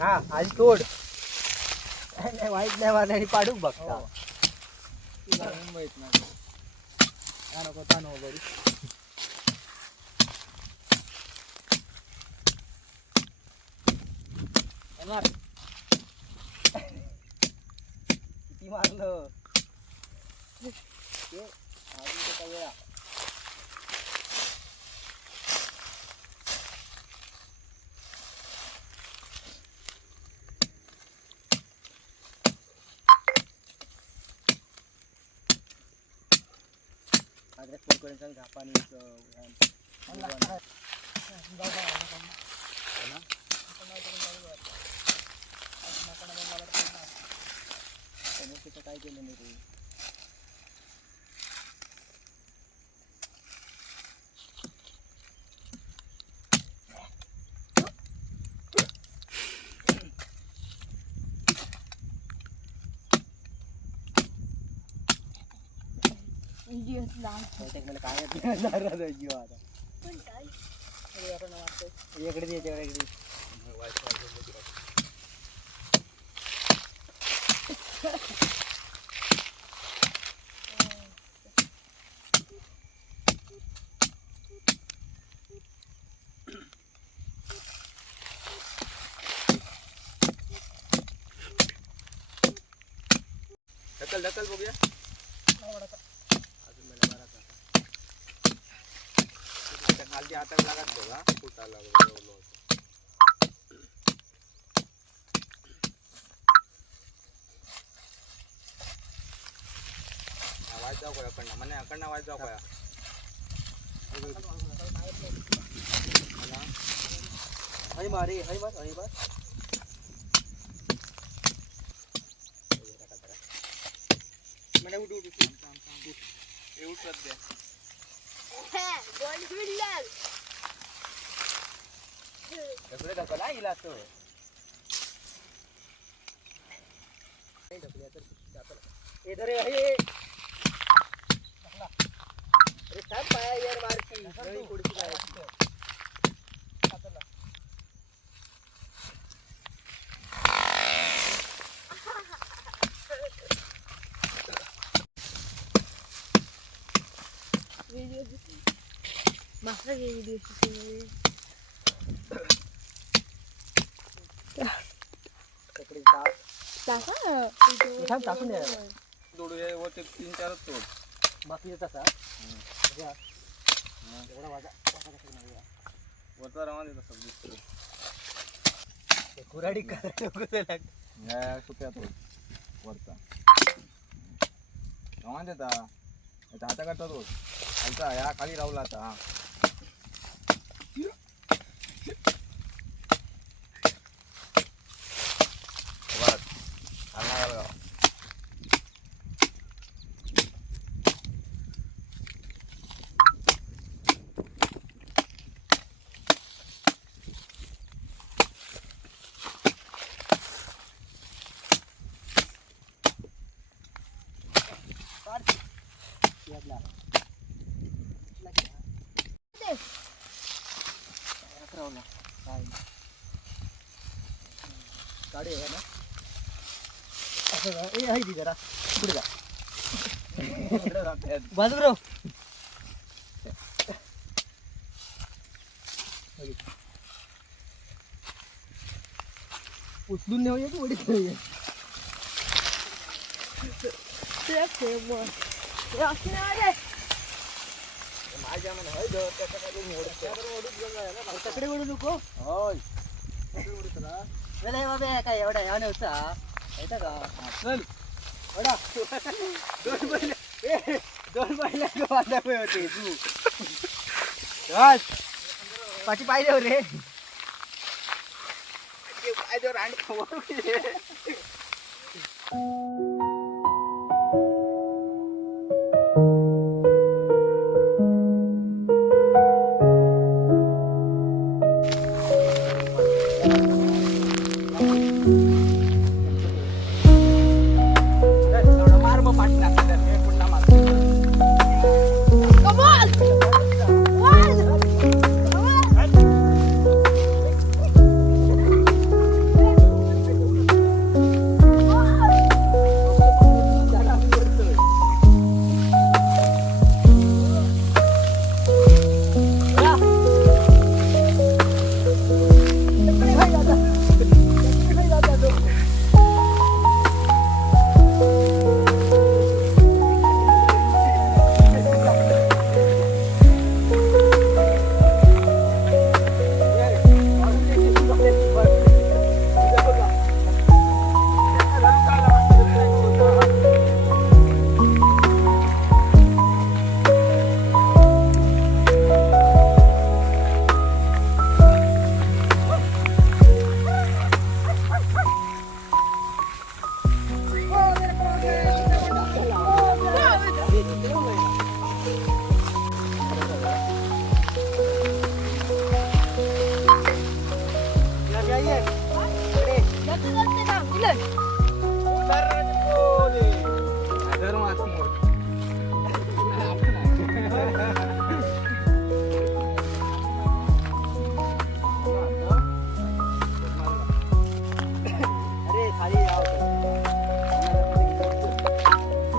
हा आणि तोड नाही वाईट नाही वाजण्याने पाडूक बघता मुंबईत ना नको तानो बरी किती मारलं ते अजून ते वेळा अद्रक फोन करून झापानी काय केलं नाही रे मला काय जीव आता इकडे इकडे ढकल ढकल बघूया अजून मला बराच आता खालची हाताला लागत बघा फुटाला आवाज जाऊ कोया अकडनं म्हणे अकडनं आवाज जाऊ कोया हई मारे हई बस हई बस मैंने उठ उठ ये उठ सध्या गोल बिल्डर ढकले ढकला हिला तो नहीं ढकलिया तर इधर है अरे सब पाया यार मारती नहीं थोड़ी सी पाया Masa kayak video sih. तकडे ताप Taka. थांब टाकून द्या तोडू हे वरचे 3-4च तोड बाकीचा तसा घ्या एवढा वाजा वरचा रवाना देत असं दिसतो कुराडी करायला कुठे लाग या सुक्या तोड वरचा रवाना देता याचा हाता करता तोड खालचा या खाली राहुला आता हा बस खालना घाल गाडी आहे ना असं ए आहे ती जरा पुढे जा बाजू राव उचलून नेऊया की वडीत नेऊया माझ्या मन हय तकडे ओढू नको होय नाही बाबा काय एवढा ह्या नव्हता येतं का चल एवढा दोन महिने होते तू बस पाठी पाहिजे हो रे पाहिजे रांड खबर धर्म आत्मोर अरे खाली राव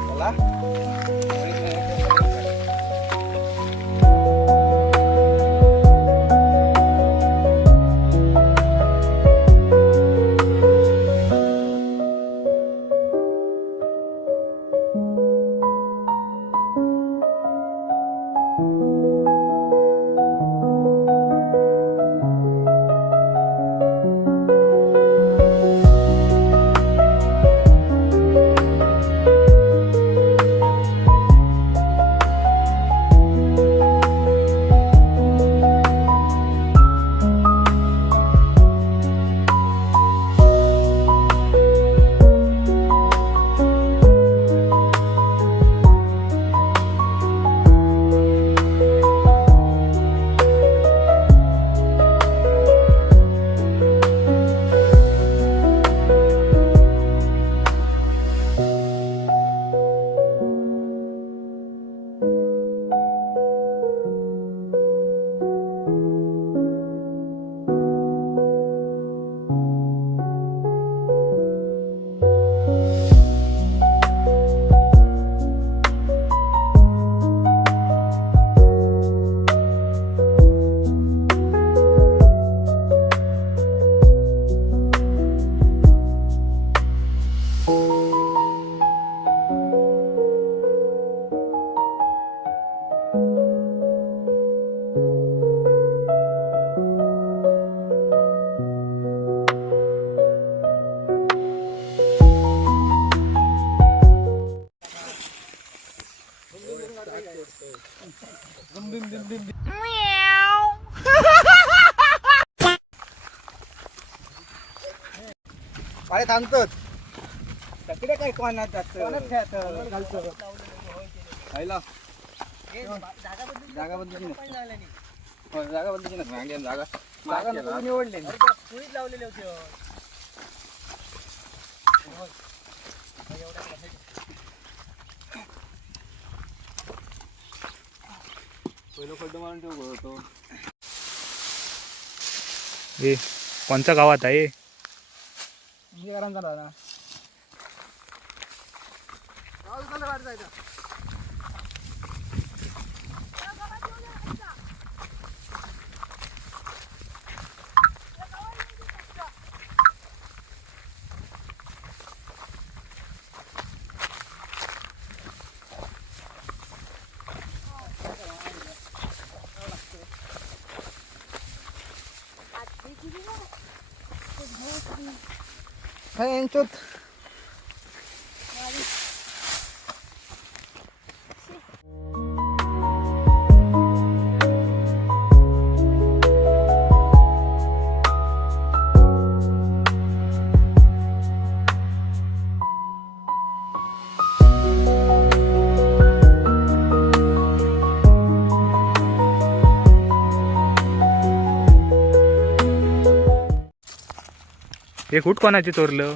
चला अरे थांबतोच तिकडे काय कोणात जास्त खायला जागा बदलची नसते जागा बदलची नसते जागा जागा निवडले लावलेले होते पहिलं खड्डं मारून ठेव होतो हे कोणत्या गावात आहे झाला ना यांच्यात हे कुठ कोणाचे चोरलं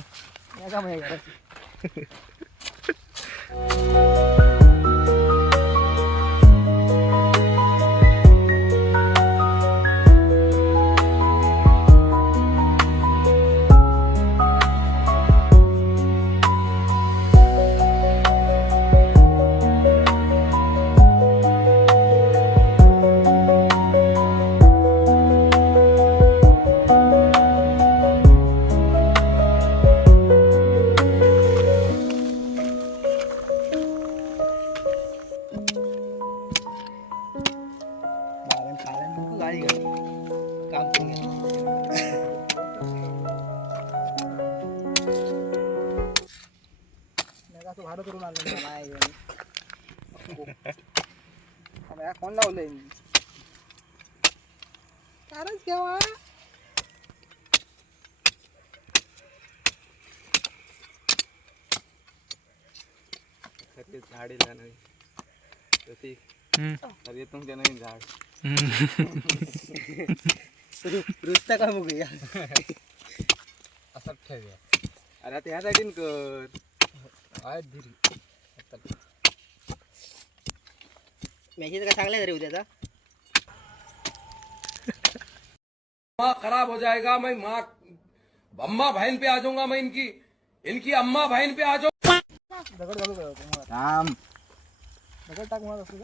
भाडं करून आणलं कोण लावलंय कारच घ्यावा झाडीला नाही अरे तुमच्या नवीन झाड रुसता का बघूया असा अरे आता ह्या साईडीन कर. मॅचेस काय चांगला रे उद्याचा. माँ खराब हो जाएगा मैं माँ अम्मा बहन पे आ जाऊंगा मैं इनकी अम्मा बहन पे आ जाऊंगा. दगड घालू का तुम्हाला? थांब. दगड टाक मला असं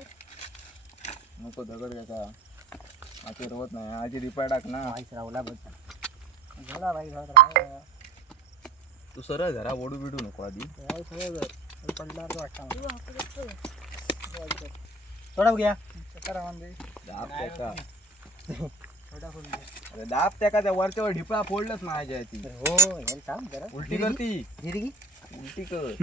नको दगड घ्यायचा. आधी रोवत नाही. आधी रिपाय टाक ना. राहुला बघ झाला बाई झाला तू सरळ घरा ओढू बिडू नको आधी. सगळं पडला वाटतं थोडा घ्या. चक्कर आणले दाब त्याचा. थोडा फोन अरे दाब त्या त्या वरच्यावर ढिपळा फोडलंच माझ्या ती. हो हे थांब जरा. उलटी करती. हिरगी उलटी कर.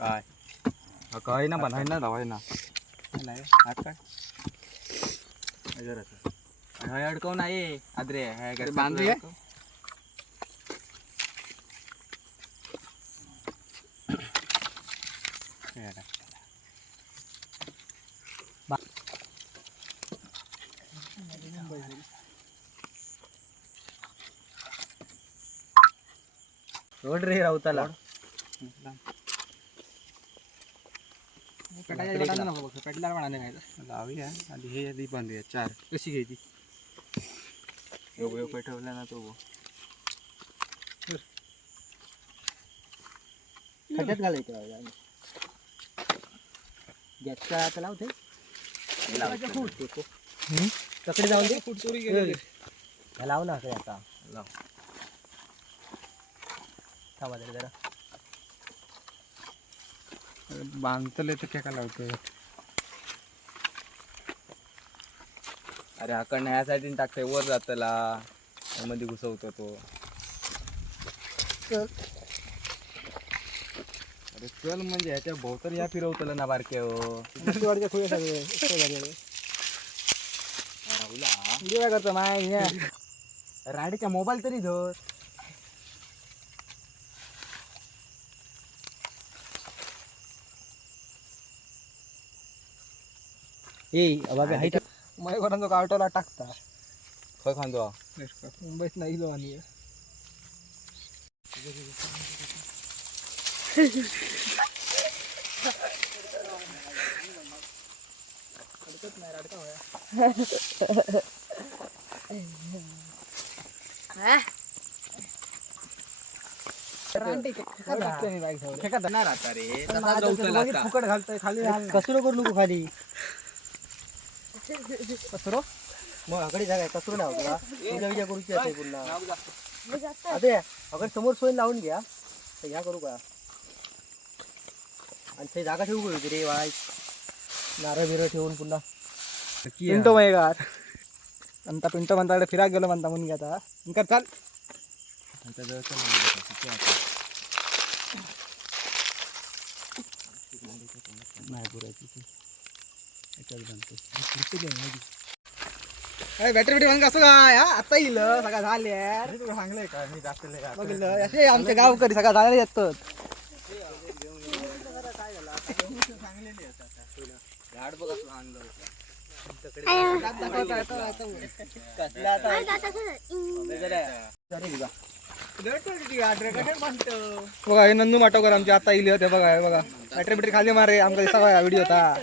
काय काय ना बनाय ना धावाय ना हात काय हाय अडकव नाही आद्रे बांधली रोड रे राऊताला. पेटला म्हणाले काय लावूया आधी हे आधी बांधूया 4 कशी घ्यायची योग ठेवला ना तो खड्ड्यात घालायचं. गॅसच्या आता लावते तकडे जाऊन दे. फूट चोरी गेली लाव ना आता लाव. थांबा जरा. बांधतले तर काय लावतोय. अरे आकडनं ह्या साईडीन टाकतोय वर जातला मध्ये घुसवतो तो. अरे चल म्हणजे ह्याच्या भोवतर या फिरवतलं ना बारके हो. वाडच्या खुले सगळे राहुला काय करतो माय राडीचा मोबाईल तरी धर. ए बाबा हाईट मै कोणाचा कार्टोला टाकता खय खांदो मुंबईत नाही लो आणि फुकट घालतोय खाली. कसरो करू नको खाली. कसरो मग आकडे जागा कसरो नाही होता तुझ्या विचार करूची असते पुन्हा. अरे अगर समोर सोय लावून घ्या तर ह्या करू का. आणि ते जागा ठेवू करू रे वाय नारळ बिरळ ठेवून पुन्हा. पिंटो मैगार अंता पिंटो म्हणता फिराक गेलो म्हणता म्हणून घेता इंकर चाल बॅटरी बिटरी कसं काय आता येईल सगळं झाले सांगलंय का मी जास्त बघितलं असे आमचे गावकरी सगळं झाले येतात. झाड बघ असं आणलं बघा हे नंदू माटोकर आमचे आता येईल होते बघा हे बघा बॅटरी बिटरी खाली मारे आमचा सगळा व्हिडिओ होता.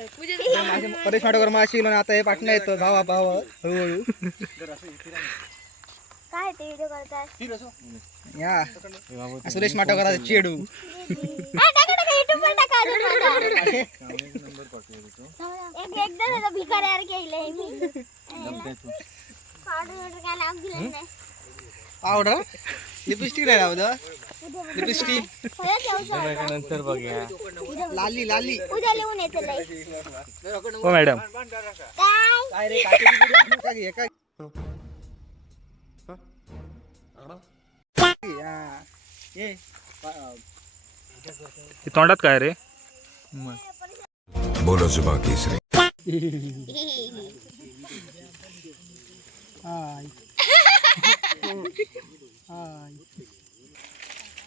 परेश माटोकर माशी येईल आता हे पाटणा येतो भावा भाव हळूहळू काय ते व्हिडिओ करताय? या सुरेश माटोकराचा चेडू एकदा भिकार यार केलंय मी काय लावून दिलं नाही. आवडा लिपस्टिक नाही लावलं लिपस्टिक नंतर बघूया. लाली लाली उद्या लिहून येते हो मॅडम काय रे तोंडात काय रे. बोलो जुबा केसरी.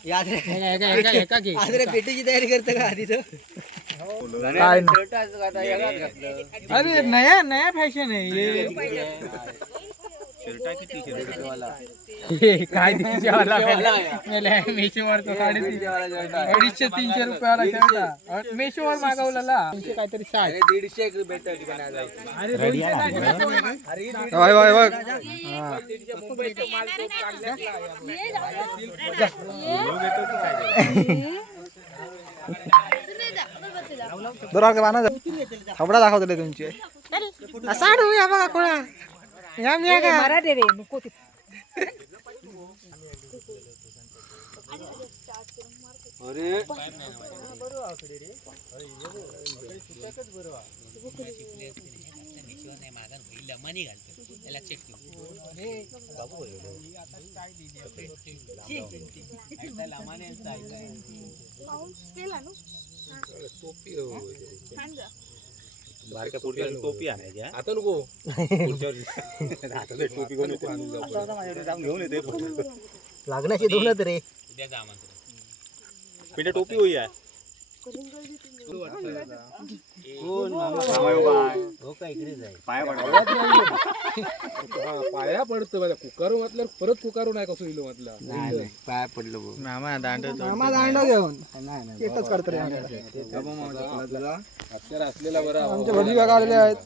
याद रे पेटीची तयारी करतं का आधीच. काय नाही. अरे नया नया फॅशन आहे हे. काय मेशोवर तो 250-300 रुपयाला शर्ट मेशोवर मागवलेला काहीतरी 60. 150 भेटत थोडा दाखवतले तुमचे असा या बघा कोणा या मी का टोपी आणायची आता नको लागण्याची दोनच रे पिंडे टोपी होई आहे पाया पडतो मला कुकारू म्हटलं परत कुकारू नाही कसं इलो म्हटलं पाय पडलो मामा दांड घेऊन एकच करतो रे अक्षर असलेला बरा आमचे भजी बघा आलेले आहेत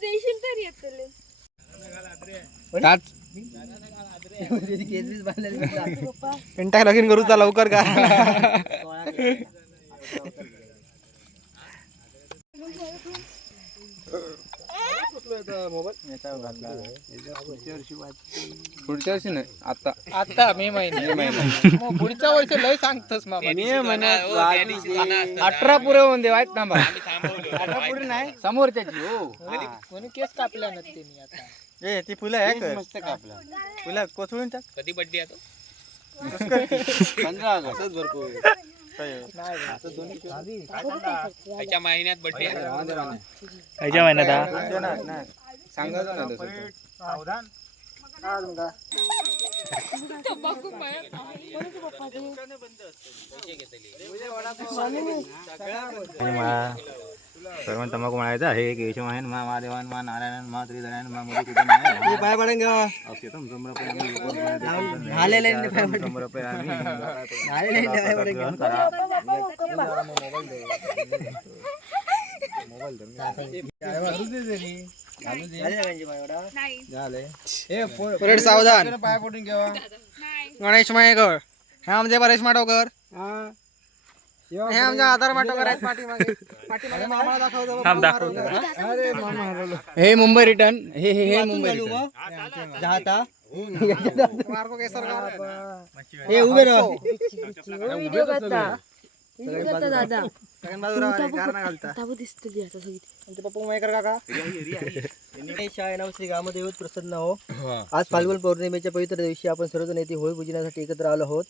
देशील तरी येतले पिंटा लगीन करूचा लवकर का पुढच्या वर्षी नाही आता आता मे महिन्यात पुढच्या वर्षी लय सांगतोस मामा मे महिन्यात 18 पुरे होऊन दे वाईट थांबा 18 पुढे नाही समोर त्याची हो कोणी केस कापल्या ना त्यांनी आता ए ती फुलं आहे का मस्त कापला फुलं कोसळून टाक कधी बड्डे आहे तो 15 ऑगस्ट भरपूर त्याच्या महिन्यात बड्डे आहे ह्याच्या महिन्यात सांगायचं ना तसं सर्व तंबाखू म्हणायचा हे केशव आहे मा महादेवान मा नारायण मा त्रिधरायण मा मोदी पाय पडून घ्या सावधान पाय पडून घ्या गणेश मायेकर हे आमचे परेश माटोकर हे आमच्या आधार माटोकर आहेत पाठीमागे मामाला दाखवतो हे मुंबई रिटर्न हे मुंबई जाता मार्को केसरकर हे उभे राहा पप्पू मायेकर काका श्री ग्रामदेवत प्रसन्न हो. आज फाल्गुन पौर्णिमेच्या पवित्र दिवशी आपण सर्वजण येथे होळी पूजनासाठी एकत्र आलो आहोत.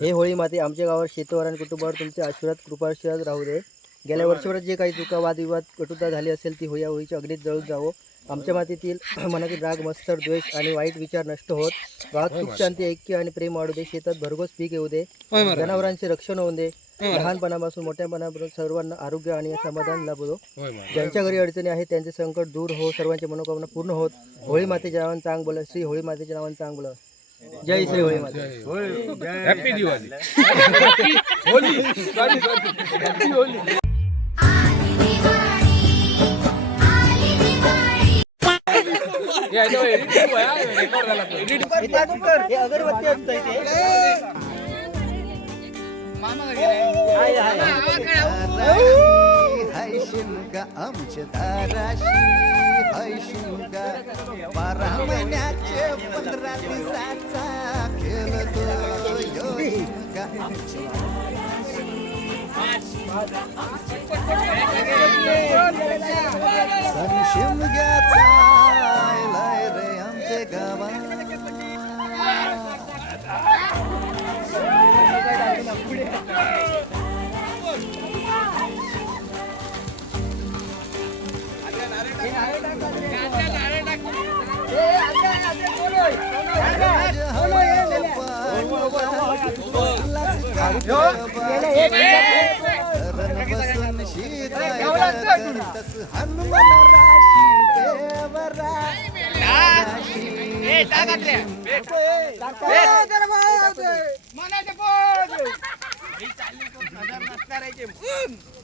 हे होळी माते आमच्या गावावर शेतवर आणि कुटुंबावर तुमचे आशीर्वाद कृपाशीर्वाद राहू दे. गेल्या वर्षभरात जे काही चुका वादविवाद कटुता झाली असेल ती होया होळीच्या अग्नीत जळून जावो. आमच्या मातीतील मनातील राग मत्सर द्वेष आणि वाईट विचार नष्ट होत गावात सुख शांती ऐक्य आणि प्रेम वाढू दे. शेतात भरघोस पीक येऊ दे. जनावरांचे रक्षण होऊ दे. लहानपणापासून मोठ्यापणापर्यंत सर्वांना आरोग्य आणि समाधान लाभू दो. ज्यांच्या घरी अडचणी आहेत त्यांचे संकट दूर हो. सर्वांची मनोकामना पूर्ण होत. होळी मातेच्या नावाने चांग बोला. श्री होळी मातेच्या नावाने चांग बोला. जय श्री होळी माते. Happy Diwali Holy happy Holy अगरबत्ती असतं इथे. हाय शिमगा आमच्या दाराशी हाय शिमगा 12 महिन्याचे 15 दिवसाचा खेळतो यो शिमगा आमच्या सण शिमग्याचा आलाय रे आमच्या गावात.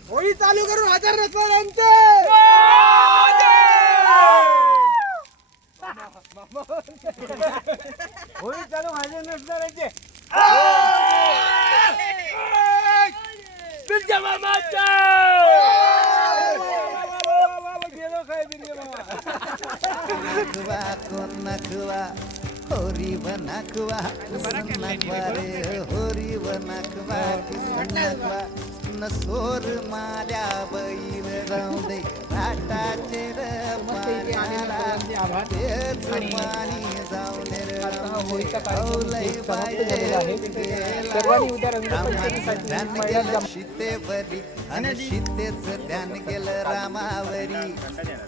होळी चालू करून 1000 नसणाऱ्यांचे होळी चालू 1000 नसणाऱ्यांचे होरी बनकवा नकवा रे होरी बनकवा नकवा नसोर माल्या बैल जाऊ दे घाटाचे पाण्याला तेच पाणी जाऊ दे शीतेवरी आणि शीतेच ध्यान गेलं रामावरी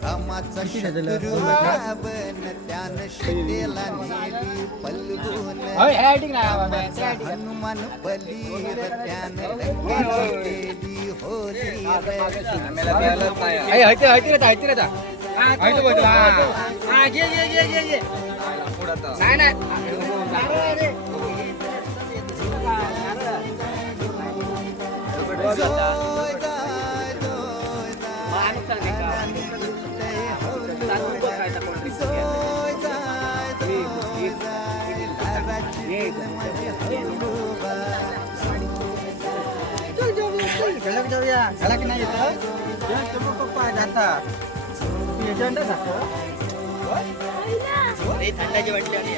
रामाचा शत्रू रावण त्यानं शीतेला नेली पलगून हनुमान बलीर त्यानं केली होती थंडाची वाटली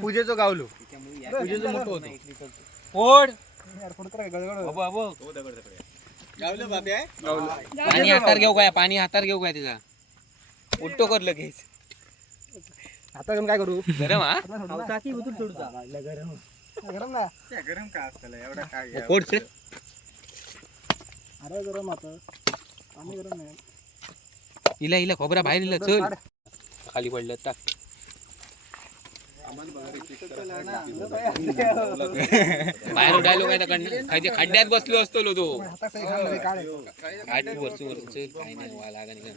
पूजेचं गावलो पूजेचं मोठं होतं ओढ पाणी हातार घेऊ काय तिचा उलटो कर लगेच आता काय करू गरम हा गरम ना कोडचे अरे गरम आता आम्ही गरम नाही हिला खोबरा बाहेर इला चल खाली पडलं टाक बाहेर उडायलो काय तर खड्ड्यात बसलो असतो तो हाताक सही खाल्लं रे, काढ. आठ वर्ष चल काय नाही लागा नाही